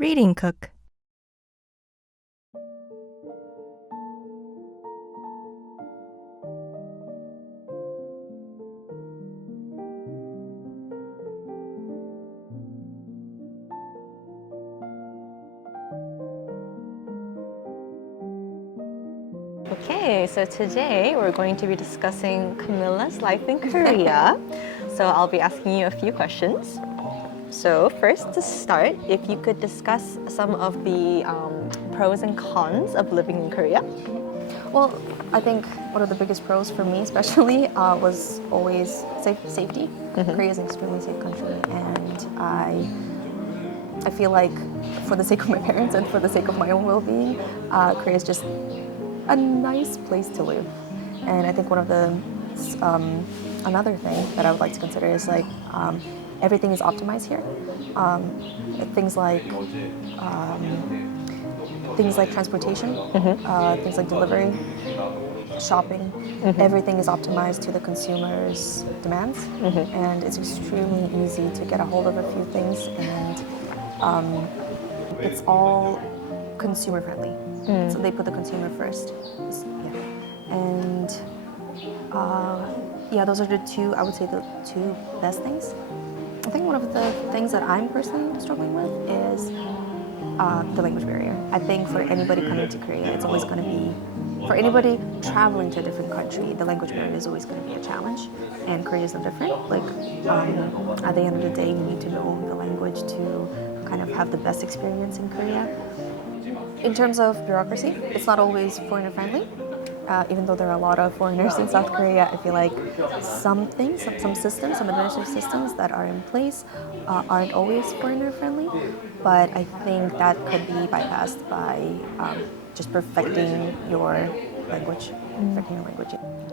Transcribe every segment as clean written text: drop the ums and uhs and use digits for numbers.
Reading Cook. Okay, so today we're going to be discussing Kamila's life in Korea. So I'll be asking you a few questions. So first, to start, if you could discuss some of the pros and cons of living in Korea. Well, I think one of the biggest pros for me, especially, was always safety. Korea is an extremely safe country, and I feel like, for the sake of my parents and for the sake of my own well-being, Korea is just a nice place to live. And I think one of the another thing that I would like to consider is like everything is optimized here. Things like transportation, things like delivery, shopping, everything is optimized to the consumer's demands, and it's extremely easy to get a hold of a few things, and it's all consumer friendly. So they put the consumer first. And those are the two, I would say, the two best things. I think one of the things that I'm personally struggling with is the language barrier. I think for anybody coming to Korea, it's always going to be, for anybody traveling to a different country, the language barrier is always going to be a challenge. And Korea is no different. Like, at the end of the day, you need to know the language to kind of have the best experience in Korea. In terms of bureaucracy, it's not always foreigner friendly. Even though there are a lot of foreigners in South Korea, I feel like some things, some systems, some administrative systems that are in place aren't always foreigner friendly. But I think that could be bypassed by just perfecting your language.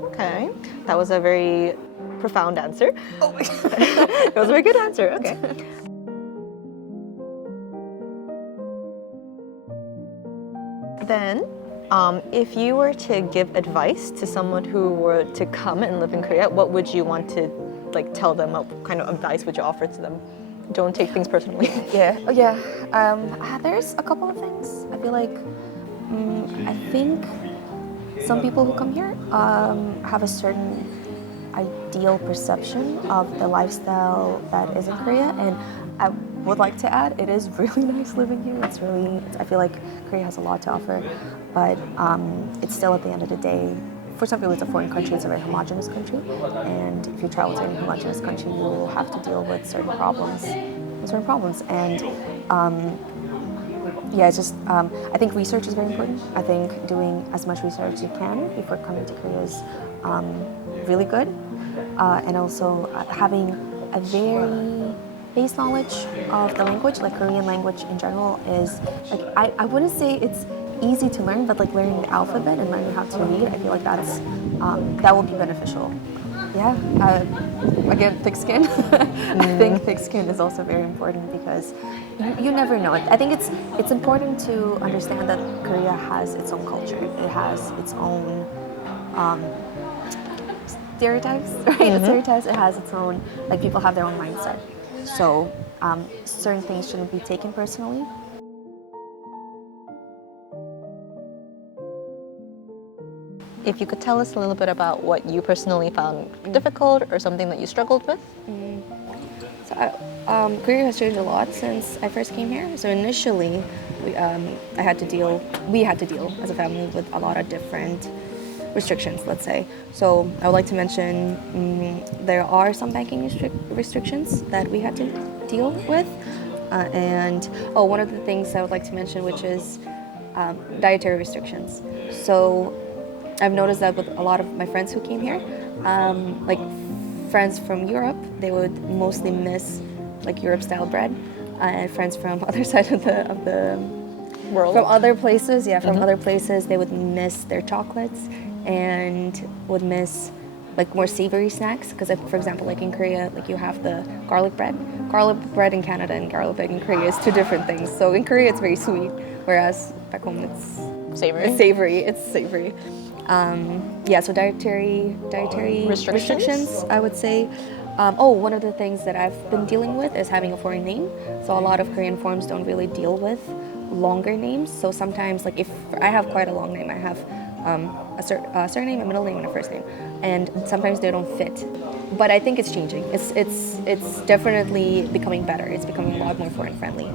Okay, that was a very profound answer. Oh my God. It was a very good answer. Okay. Then, if you were to give advice to someone who were to come and live in Korea, what would you want to tell them? What kind of advice would you offer to them? Don't take things personally. There's a couple of things. I feel like I think some people who come here have a certain ideal perception of the lifestyle that is in Korea, and I would like to add, it is really nice living here. I feel like Korea has a lot to offer, but it's still, at the end of the day, for some people it's a foreign country, it's a very homogenous country, and if you travel to any homogenous country, you will have to deal with certain problems, and it's just, I think research is very important. I think doing as much research as you can before coming to Korea is really good, and also having a very base knowledge of the language, like Korean language in general, is like, I wouldn't say it's easy to learn, but like learning the alphabet and learning how to read, I feel like that's that will be beneficial. Again, thick skin. I think thick skin is also very important because you never know. I think it's important to understand that Korea has its own culture. It has its own stereotypes, right? Stereotypes. It has its own, like, people have their own mindset. So certain things shouldn't be taken personally. If you could tell us a little bit about what you personally found difficult or something that you struggled with. Korea has changed a lot since I first came here. So initially, we had to deal as a family with a lot of different restrictions, let's say. So I would like to mention there are some banking restrictions that we had to deal with. One of the things I would like to mention, which is dietary restrictions. So I've noticed that with a lot of my friends who came here, like friends from Europe, they would mostly miss like Europe-style bread, and friends from other side of the World. From other places, they would miss their chocolates and would miss like more savory snacks. Because, for example, like in Korea, like you have the garlic bread. Garlic bread in Canada and garlic bread in Korea is two different things. So in Korea, it's very sweet, whereas back home, it's savory. So dietary restrictions, I would say. One of the things that I've been dealing with is having a foreign name. So a lot of Korean forms don't really deal with longer names. So sometimes, like if I have quite a long name, I have a surname, a middle name, and a first name, and sometimes they don't fit. But I think it's changing. It's definitely becoming better. It's becoming a lot more foreign friendly.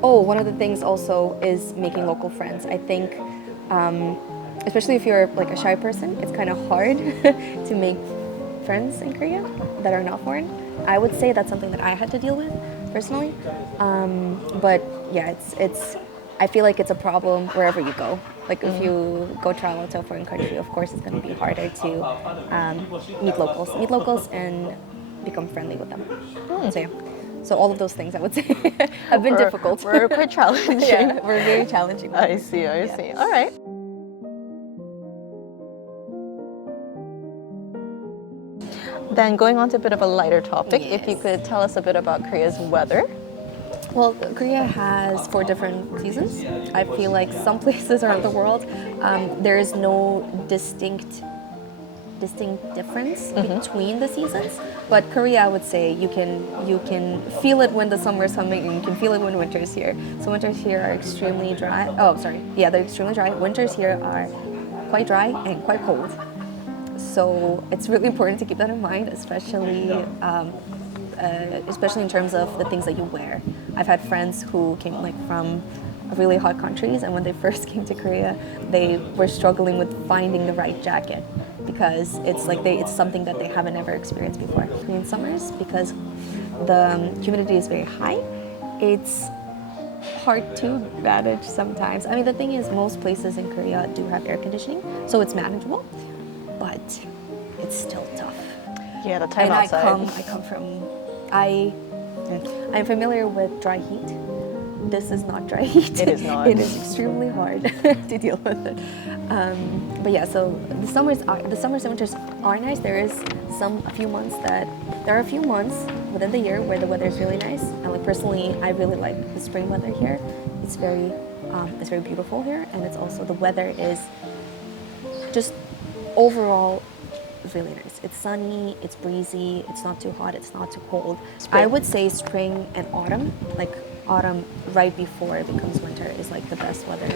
One of the things also is making local friends. I think, especially if you're like a shy person, it's kind of hard to make friends in Korea that are not foreign. I would say that's something that I had to deal with personally. But yeah, it's. I feel like it's a problem wherever you go. Like if you go travel to a foreign country, of course it's going to be harder to meet locals and become friendly with them. So yeah, so all of those things I would say have been difficult. We're quite challenging. Yeah, we're very challenging. I see. All right. Then going on to a bit of a lighter topic, if you Yes. could tell us a bit about Korea's weather. Well, Korea has 4 different seasons. I feel like some places around the world, there is no distinct difference between the seasons. But Korea, I would say you can feel it when the summer is coming, and you can feel it when winter is here. So winters here are extremely dry. Oh, sorry, yeah, they're extremely dry. Winters here are quite dry and quite cold. So it's really important to keep that in mind, especially in terms of the things that you wear. I've had friends who came like from really hot countries, and when they first came to Korea, they were struggling with finding the right jacket because it's something that they haven't ever experienced before. Korean summers, because the humidity is very high, it's hard to manage sometimes. I mean, the thing is, most places in Korea do have air conditioning, so it's manageable, but it's still tough. Yeah, the time And outside. I'm familiar with dry heat. This is not dry heat. It is not. It is extremely hard to deal with it. But yeah, so the summers and winters are nice. There are a few months within the year where the weather is really nice. And like personally, I really like the spring weather here. It's very beautiful here, and it's also the weather is just overall really nice. It's sunny, it's breezy, it's not too hot, it's not too cold. I would say spring and autumn, like autumn right before it becomes winter, is like the best weather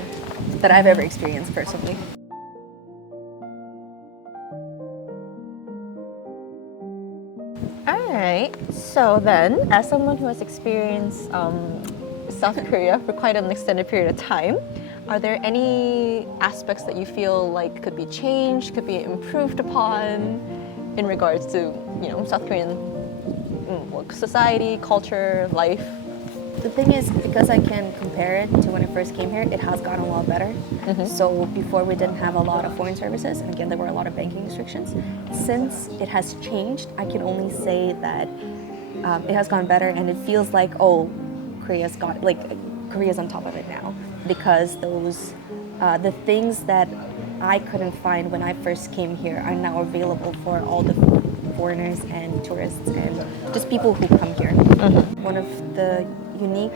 that I've ever experienced personally. All right. So then, as someone who has experienced South Korea for quite an extended period of time, are there any aspects that you feel like could be changed, could be improved upon in regards to, South Korean society, culture, life? The thing is, because I can compare it to when I first came here, it has gotten a lot better. So before we didn't have a lot of foreign services, and again, there were a lot of banking restrictions. Since it has changed, I can only say that it has gone better, and it feels like, Korea's on top of it now, because the things that I couldn't find when I first came here are now available for all the foreigners and tourists and just people who come here. One of the unique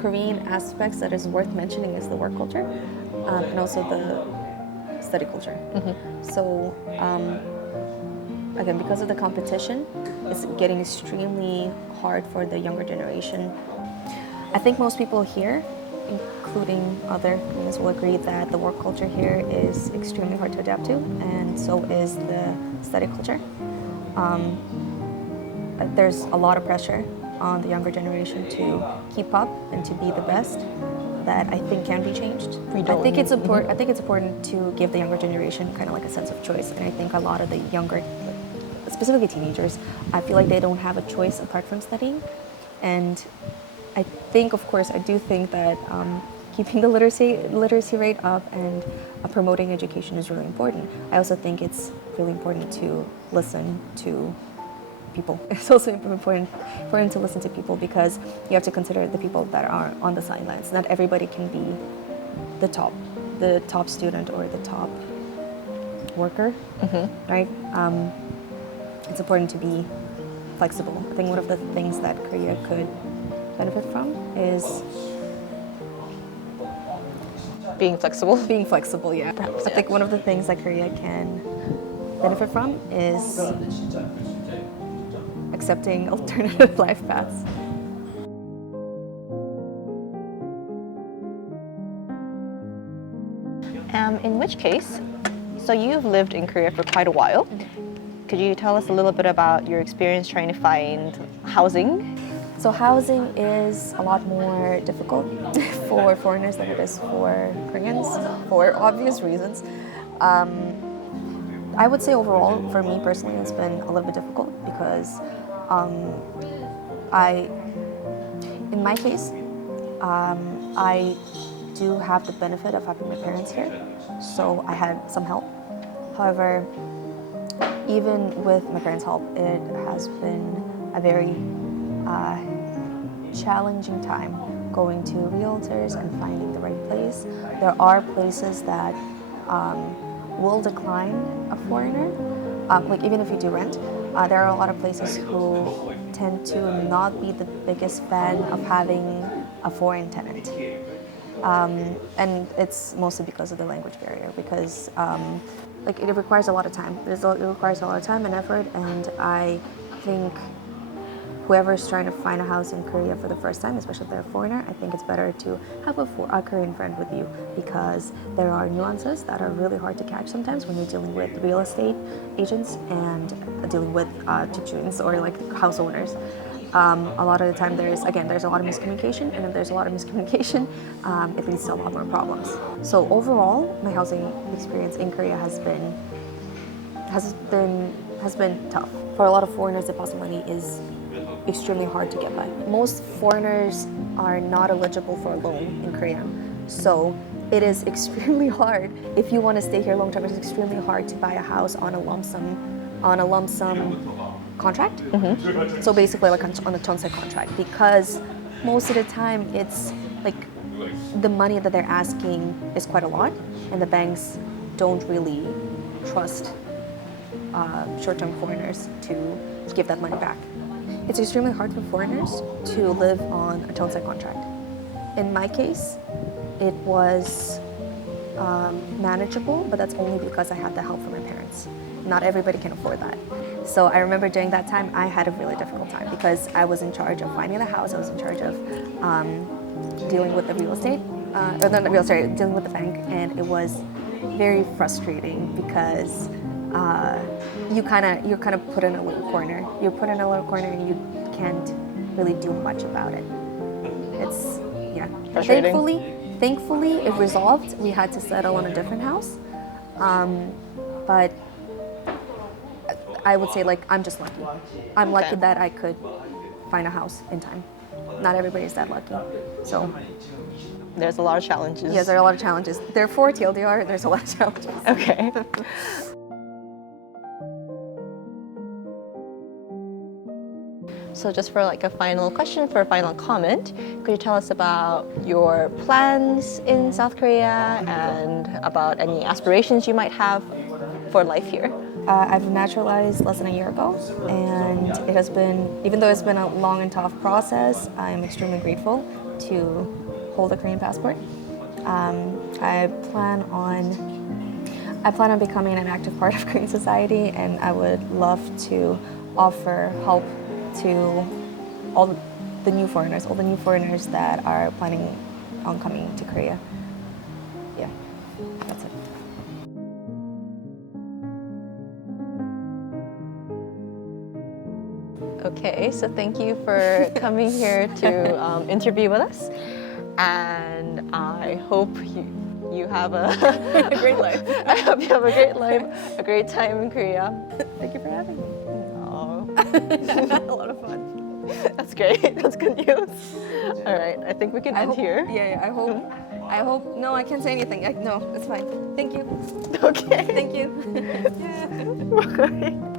Korean aspects that is worth mentioning is the work culture, and also the study culture. So again, because of the competition, it's getting extremely hard for the younger generation. I think most people here, including other Koreans, will agree that the work culture here is extremely hard to adapt to, and so is the study culture. There's a lot of pressure on the younger generation to keep up and to be the best that I think can be changed. I think it's important to give the younger generation kind of like a sense of choice, and I think a lot of the younger, specifically teenagers, I feel like they don't have a choice apart from studying. And I think, of course, I do think that keeping the literacy rate up and promoting education is really important. I also think it's really important to listen to people. It's also important to listen to people, because you have to consider the people that are on the sidelines. Not everybody can be the top student or the top worker, right? It's important to be flexible. I think one of the things that Korea could benefit from is Being flexible. being flexible. Yeah, I think one of the things that Korea can benefit from is accepting alternative life paths. In which case, so you've lived in Korea for quite a while. Could you tell us a little bit about your experience trying to find housing? So housing is a lot more difficult for foreigners than it is for Koreans, for obvious reasons. I would say overall, for me personally, it's been a little bit difficult because in my case, I do have the benefit of having my parents here, so I had some help. However, even with my parents' help, it has been a very challenging time going to realtors and finding the right place. There are places that will decline a foreigner, like even if you do rent. There are a lot of places who tend to not be the biggest fan of having a foreign tenant. And it's mostly because of the language barrier, because like it requires a lot of time. It requires a lot of time and effort, and I think whoever's trying to find a house in Korea for the first time, especially if they're a foreigner, I think it's better to have a Korean friend with you, because there are nuances that are really hard to catch sometimes when you're dealing with real estate agents and dealing with tuchuns or like house owners. A lot of the time there's a lot of miscommunication, and if there's a lot of miscommunication, it leads to a lot more problems. So overall, my housing experience in Korea has been tough. For a lot of foreigners, the possibility is extremely hard to get by. Most foreigners are not eligible for a loan in Korea, so it is extremely hard. If you want to stay here long term, it's extremely hard to buy a house on a lump sum contract. So basically like on a chonse contract, because most of the time it's like the money that they're asking is quite a lot, and the banks don't really trust short-term foreigners to give that money back. It's extremely hard for foreigners to live on a chonse contract. In my case, it was manageable, but that's only because I had the help from my parents. Not everybody can afford that. So I remember during that time, I had a really difficult time because I was in charge of finding the house. I was in charge of dealing with the real estate, dealing with the bank, and it was very frustrating because you're kind of put in a little corner. You're put in a little corner, and you can't really do much about it. It's frustrating. Thankfully, it resolved. We had to settle on a different house, but I would say like I'm just lucky. I'm lucky that I could find a house in time. Not everybody's that lucky. So there's a lot of challenges. Yes, there are a lot of challenges. Therefore, TLDR, there's a lot of challenges. Okay. So just for like a final question, for a final comment, could you tell us about your plans in South Korea and about any aspirations you might have for life here? I've naturalized less than a year ago, and it has been, even though it's been a long and tough process, I'm extremely grateful to hold a Korean passport. I plan on becoming an active part of Korean society, and I would love to offer help to all the new foreigners that are planning on coming to Korea. Yeah, that's it. Okay, so thank you for coming here to interview with us, and I hope you have a great life. I hope you have a great life, a great time in Korea. Thank you for having me. Oh, A lot of fun. that's great. That's good news. All right, I think we can end here. Yeah, I hope. No, I can't say anything. No, it's fine. Thank you. Okay. Thank you. Bye.